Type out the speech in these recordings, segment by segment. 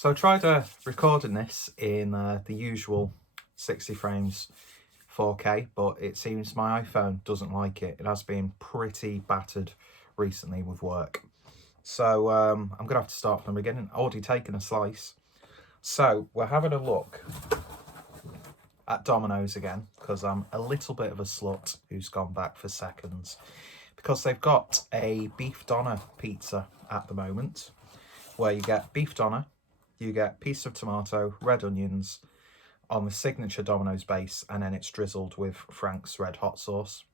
So I tried recording this in the usual 60 frames 4K, but it seems my iPhone doesn't like it. It has been pretty battered recently with work. So I'm going to have to start from the beginning. Already taken a slice. So we're having a look at Domino's again, because I'm a little bit of a slut who's gone back for seconds. Because they've got a beef doner pizza at the moment, where you get beef doner, you get piece of tomato, red onions on the signature Domino's base, and then it's drizzled with Frank's Red hot sauce.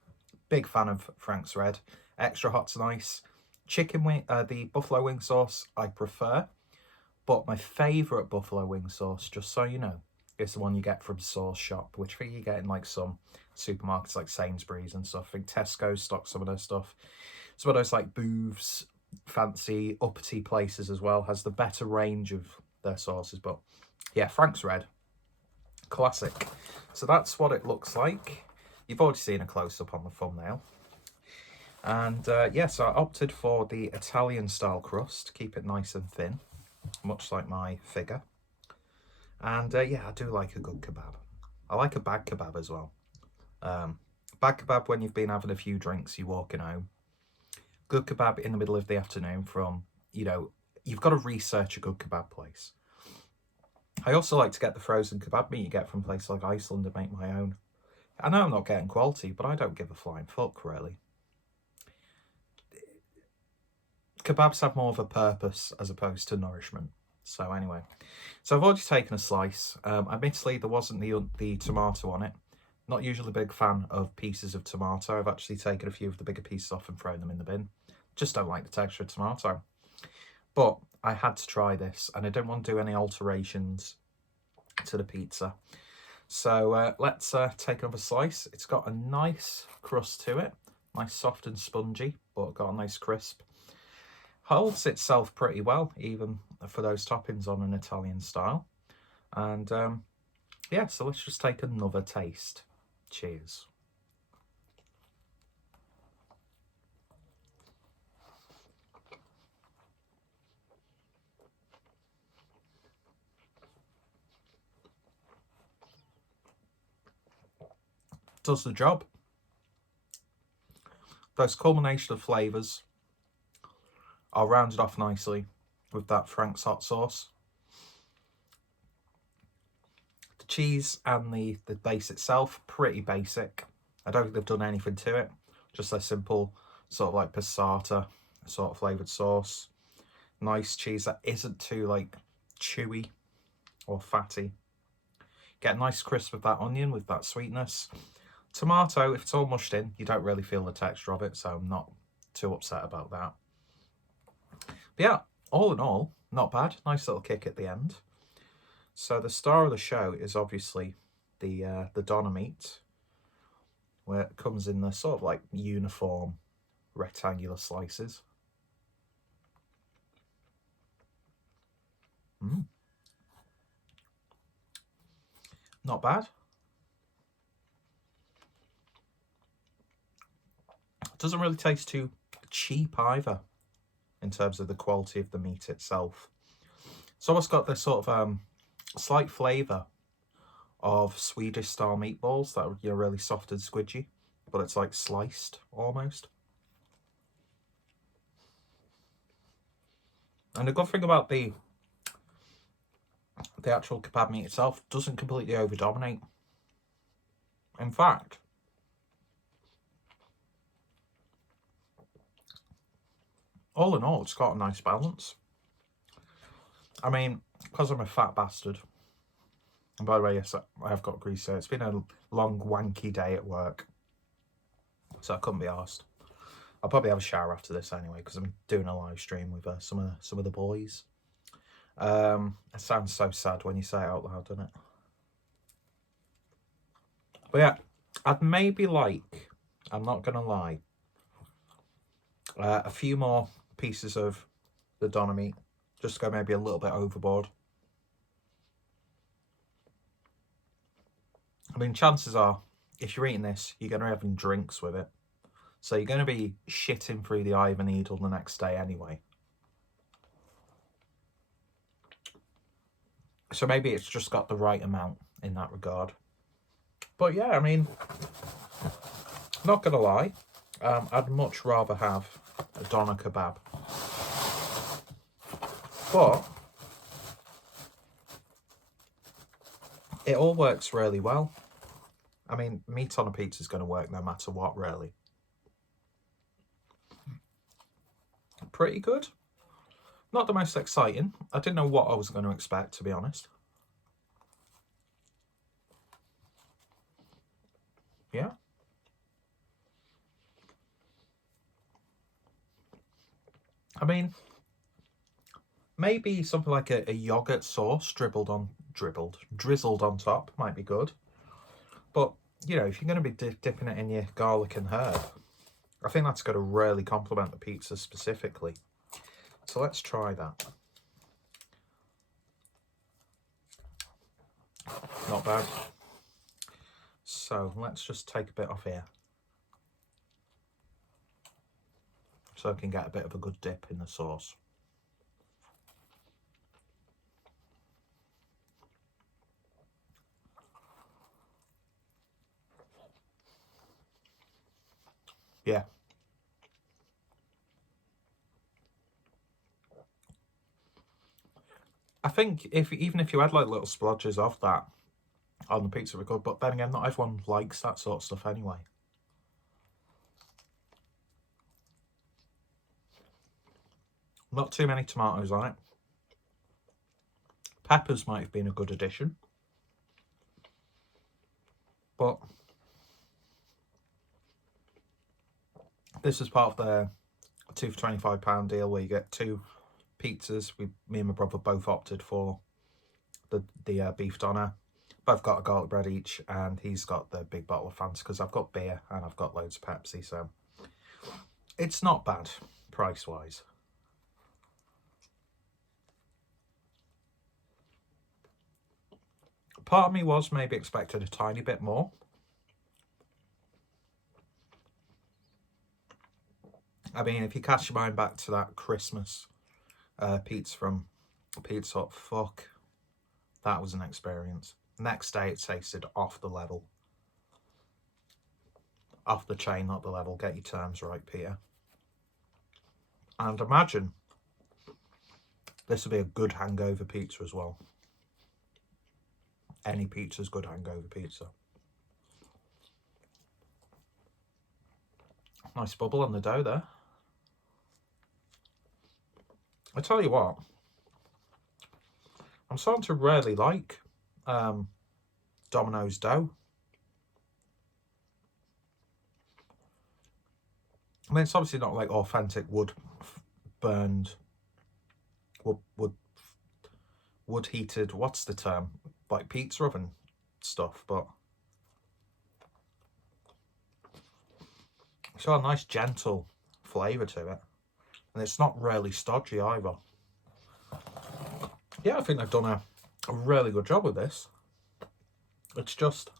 Big fan of Frank's Red. Extra hot's nice. Chicken wing, the buffalo wing sauce I prefer, but my favourite buffalo wing sauce, just so you know, is the one you get from Sauce Shop, which I think you get in like some supermarkets like Sainsbury's and stuff. I think Tesco stocks some of their stuff. Some of those like Booths, fancy uppity places as well, has the better range of their sauces. But yeah, Frank's Red, classic. So that's what it looks like. You've already seen a close-up on the thumbnail. And yeah, so I opted for the Italian style crust, keep it nice and thin, much like my figure. And yeah, I do like a good kebab. I like a bag kebab as well. Bag kebab when you've been having a few drinks, you're walking home. Good kebab in the middle of the afternoon from, you know, you've got to research a good kebab place. I also like to get the frozen kebab meat you get from places like Iceland and make my own. I know I'm not getting quality, but I don't give a flying fuck, really. Kebabs have more of a purpose as opposed to nourishment. So anyway, so I've already taken a slice. Admittedly, there wasn't the tomato on it. Not usually a big fan of pieces of tomato. I've actually taken a few of the bigger pieces off and thrown them in the bin. Just don't like the texture of tomato. But I had to try this, and I didn't want to do any alterations to the pizza. So let's take another slice. It's got a nice crust to it. Nice soft and spongy, but got a nice crisp. Holds itself pretty well, even for those toppings on an Italian style. And yeah, so let's just take another taste. Cheers. Does the job. Those culmination of flavours are rounded off nicely with that Frank's hot sauce. The cheese and the base itself, pretty basic. I don't think they've done anything to it. Just a simple sort of like passata sort of flavoured sauce. Nice cheese that isn't too like chewy or fatty. Get a nice crisp of that onion with that sweetness. Tomato, if it's all mushed in, you don't really feel the texture of it, so I'm not too upset about that. But yeah, all in all, not bad. Nice little kick at the end. So the star of the show is obviously the doner meat, where it comes in the sort of like uniform rectangular slices. Not bad. It doesn't really taste too cheap either in terms of the quality of the meat itself. It's almost got this sort of slight flavour of Swedish style meatballs that are, you know, really soft and squidgy, but it's like sliced almost. And the good thing about the actual kebab meat itself, doesn't completely over dominate. In fact, all in all, it's got a nice balance. I mean, because I'm a fat bastard, and by the way, yes, I have got grease here. It's been a long, wanky day at work, so I couldn't be arsed. I'll probably have a shower after this anyway, because I'm doing a live stream with some of the boys. It sounds so sad when you say it out loud, doesn't it? But yeah, I'd maybe like, I'm not going to lie, a few more pieces of the doner meat, just to go maybe a little bit overboard. I mean, chances are, if you're eating this, you're going to be having drinks with it. So you're going to be shitting through the eye of a needle the next day anyway. So maybe it's just got the right amount in that regard. But yeah, I mean, not gonna lie, I'd much rather have a doner kebab. But it all works really well. I mean, meat on a pizza is going to work no matter what, really. Pretty good. Not the most exciting. I didn't know what I was going to expect, to be honest. Yeah. I mean, maybe something like a yogurt sauce drizzled on top might be good. But, you know, if you're going to be dipping it in your garlic and herb, I think that's going to really complement the pizza specifically. So let's try that. Not bad. So let's just take a bit off here, so I can get a bit of a good dip in the sauce. Yeah. I think even if you had like little splodges of that on the pizza, would be good. But then again, not everyone likes that sort of stuff anyway. Not too many tomatoes on it. Peppers might have been a good addition. But this is part of the 2 for £25 deal where you get 2 pizzas. Me and my brother both opted for the beef doner. Both got a garlic bread each, and he's got the big bottle of Fanta because I've got beer and I've got loads of Pepsi, so it's not bad price-wise. Part of me was maybe expected a tiny bit more. I mean, if you cast your mind back to that Christmas pizza from Pizza Hut, fuck, that was an experience. Next day it tasted off the level. Off the chain, not the level. Get your terms right, Peter. And imagine this would be a good hangover pizza as well. Any pizza's good hangover pizza. Nice bubble on the dough there. I tell you what, I'm starting to really like Domino's dough. I mean, it's obviously not like authentic wood heated, what's the term? Like pizza oven stuff, but it's got a nice gentle flavour to it. And it's not really stodgy either. Yeah, I think they've done a really good job with this. It's just,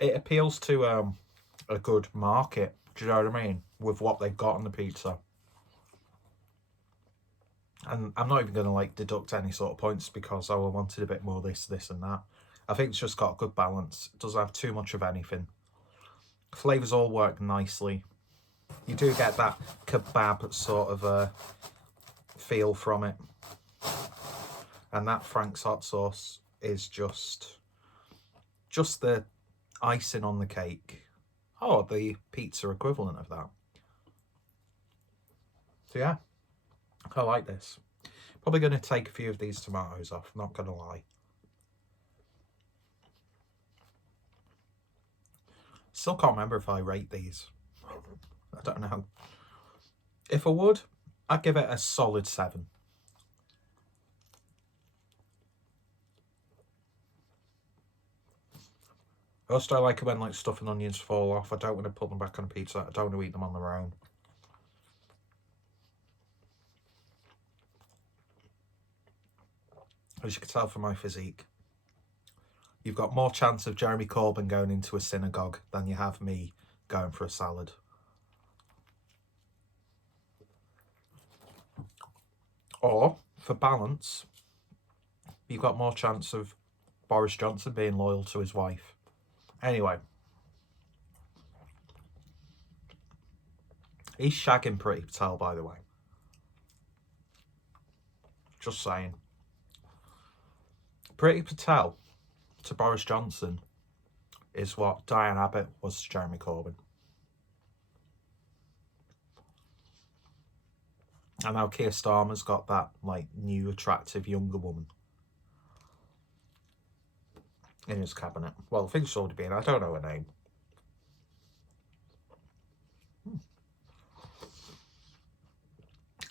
it appeals to a good market, do you know what I mean, with what they've got on the pizza. And I'm not even going to like deduct any sort of points because, oh, I wanted a bit more this and that. I think it's just got a good balance. It doesn't have too much of anything. Flavours all work nicely. You do get that kebab sort of a feel from it. And that Frank's hot sauce is just the icing on the cake. Oh, the pizza equivalent of that. So yeah, I like this. Probably going to take a few of these tomatoes off, not going to lie. Still can't remember if I rate these. I don't know. If I would, I'd give it a solid 7. I also like it when like stuff and onions fall off. I don't want to put them back on a pizza. I don't want to eat them on their own. As you can tell from my physique, you've got more chance of Jeremy Corbyn going into a synagogue than you have me going for a salad. Or for balance, you've got more chance of Boris Johnson being loyal to his wife. Anyway, he's shagging Priti Patel, by the way. Just saying. Priti Patel to Boris Johnson is what Diane Abbott was to Jeremy Corbyn. And now Keir Starmer's got that, like, new attractive younger woman in his cabinet. Well, I think she's already been. I don't know her name.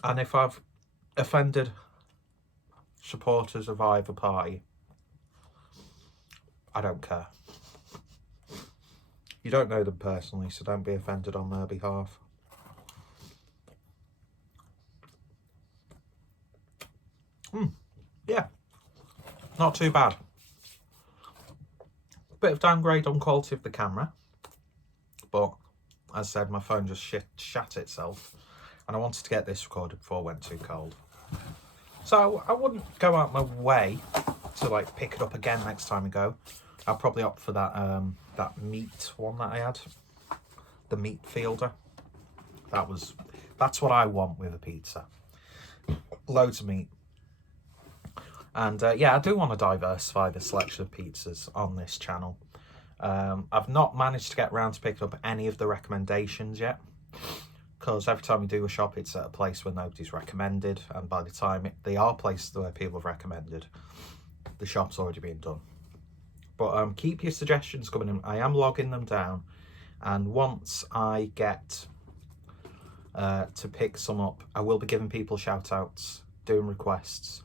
And if I've offended supporters of either party, I don't care. You don't know them personally, so don't be offended on their behalf. Yeah, not too bad. Bit of downgrade on quality of the camera, but as I said, my phone just shat itself, and I wanted to get this recorded before it went too cold. So I wouldn't go out my way to like pick it up again next time I go. I'll probably opt for that that meat one that I had, the meat fielder. That's what I want with a pizza. Loads of meat. And yeah, I do want to diversify the selection of pizzas on this channel. I've not managed to get around to picking up any of the recommendations yet, because every time you do a shop, it's at a place where nobody's recommended, and by the time they are places where people have recommended, the shop's already been done. But keep your suggestions coming in. I am logging them down, and once I get to pick some up, I will be giving people shout outs, doing requests.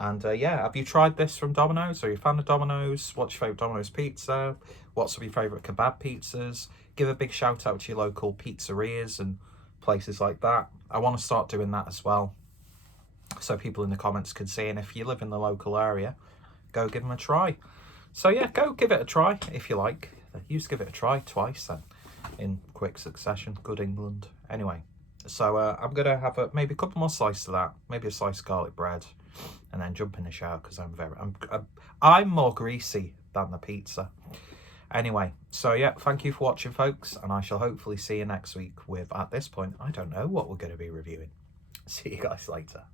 And yeah, have you tried this from Domino's? Are you a fan of Domino's? What's your favourite Domino's pizza? What's some of your favourite kebab pizzas? Give a big shout out to your local pizzerias and places like that. I want to start doing that as well, so people in the comments can see. And if you live in the local area, go give them a try. So yeah, go give it a try if you like. You used to give it a try twice then, in quick succession. Good England. Anyway, so I'm going to have maybe a couple more slices of that, maybe a slice of garlic bread, and then jump in the shower because I'm more greasy than the pizza. Anyway, so yeah, thank you for watching, folks, and I shall hopefully see you next week with, at this point, I don't know what we're going to be reviewing. See you guys later.